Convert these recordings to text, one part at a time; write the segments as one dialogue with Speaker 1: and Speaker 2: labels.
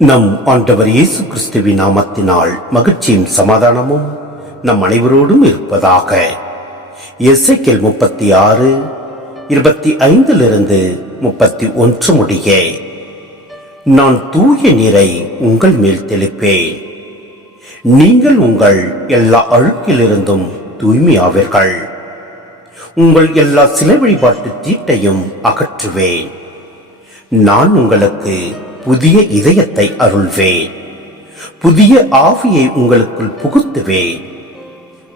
Speaker 1: நம் ஆண்டவர் இயேசு கிறிஸ்துவின் நாமத்தினால் மகிழ்ச்சியும் சமாதானமும் நம் அனைவரோடும் இருப்பதாக. எஸ்ஐக்கேல் முப்பத்தி ஆறு இருபத்தி ஐந்திலிருந்து முப்பத்தி ஒன்று முடிய. நான் தூய நீரை உங்கள் மேல் தெளிப்பேன். நீங்கள் உங்கள் எல்லா அழுக்கிலிருந்தும் தூய்மையாவீர்கள். உங்கள் எல்லா சிலை வழிபாட்டு தீட்டையும் அகற்றுவேன். நான் உங்களுக்கு புதிய இதயத்தை அருள்வேன் புதிய ஆவியை உங்களுக்குள் புகுத்துவேன்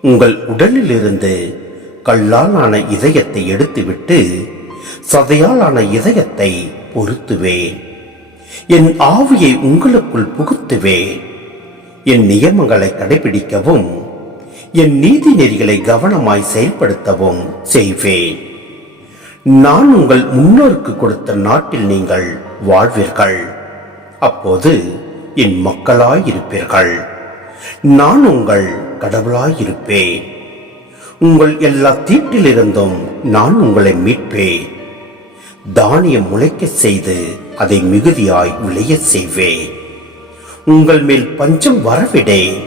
Speaker 1: உங்கள் உடலிலிருந்து கல்லாலான இதயத்தை எடுத்துவிட்டு சதையாலான இதயத்தை பொருத்துவேன் என் ஆவியை உங்களுக்குள் புகுத்துவேன் என் நியமங்களை கடைபிடிக்கவும் என் நீதி நெறிகளை கவனமாய் செயல்படுத்தவும் செய்வேன் நான் உங்கள் முன்னோருக்கு கொடுத்த நாட்டில் நீங்கள் வாழ்வீர்கள். அப்போது என் மக்களாயிருப்பீர்கள். நான் உங்கள் கடவுளாயிருப்பேன். உங்கள் எல்லா தீட்டிலிருந்தும் நான் உங்களை மீட்பேன். தானியம் முளைக்க செய்து அதை மிகுதியாய் விளையச் செய்வேன். உங்கள் மேல் பஞ்சம் வரவிடேன்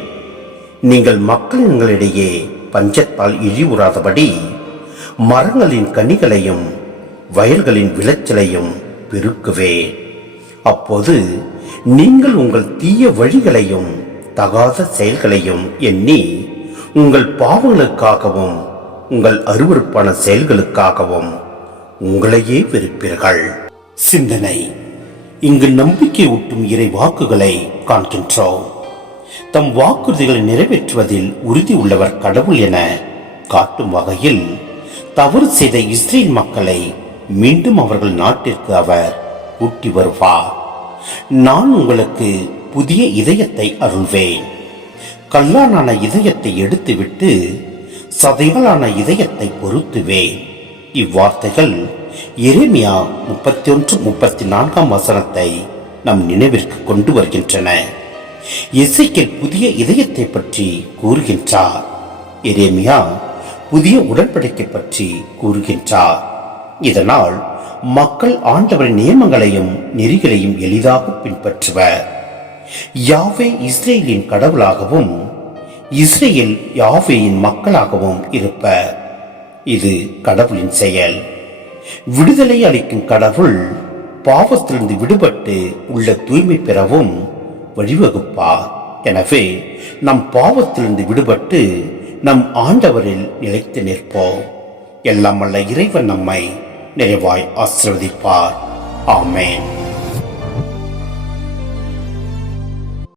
Speaker 1: நீங்கள் மக்களிடையே பஞ்சத்தால் இழிவுறாதபடி மரங்களின் கனிகளையும் வயல்களின் விளைச்சலையும் பெருக்குவேன். அப்போது நீங்கள் உங்கள் தீய வழிகளையும் தகாத செயல்களையும் எண்ணி உங்கள் பாவங்களுக்காகவும் உங்கள் அருவருப்பான செயல்களுக்காகவும் உங்களையே வெறுப்பீர்கள். சிந்தனை. இங்கு நம்பிக்கை ஊட்டும் இறை வாக்குகளை காண்கின்றோம். தம் வாக்குறுதிகளை நிறைவேற்றுவதில் உறுதி உள்ளவர் கடவுள் என காட்டும் வகையில் தவறு செய்த இஸ்ரேல் மக்களை மீண்டும் அவர்கள் நாட்டிற்கு அவர் ஊட்டி வருவார் நான் உங்களுக்கு புதிய இதயத்தை அருள்வேன். கல்லாலான இதயத்தை எடுத்துவிட்டு சதைகளான இதயத்தை பொருத்துவேன். இவ்வார்த்தைகள் எரேமியா முப்பத்தி ஒன்று முப்பத்தி நான்காம் வசனத்தை நம் நினைவிற்கு கொண்டு வருகின்றன. இசைக்கல் புதிய இதயத்தை பற்றி கூறுகின்றார். எரேமியா புதிய உடன்படிக்கை பற்றி கூறுகின்றார். இதனால் மக்கள் ஆண்டவரின் நியமங்களையும் நெறிகளையும் எளிதாக பின்பற்றுவர். யாவே இஸ்ரேலின் கடவுளாகவும் இஸ்ரேல் யாவேயின் மக்களாகவும் இருப்பர். இது கடவுளின் செயல். விடுதலை அளிக்கும் கடவுள் பாவத்திலிருந்து விடுபட்டு உள்ள தூய்மை பெறவும் வழிவகுப்பார். எனவே நம் பாவத்திலிருந்து விடுபட்டு நம் ஆண்டவரில் நிலைத்து நிற்போம். எல்லாம் வல்ல இறைவன் நம்மை நிறைவாய் ஆசிர்வதிப்பார் ஆமேன்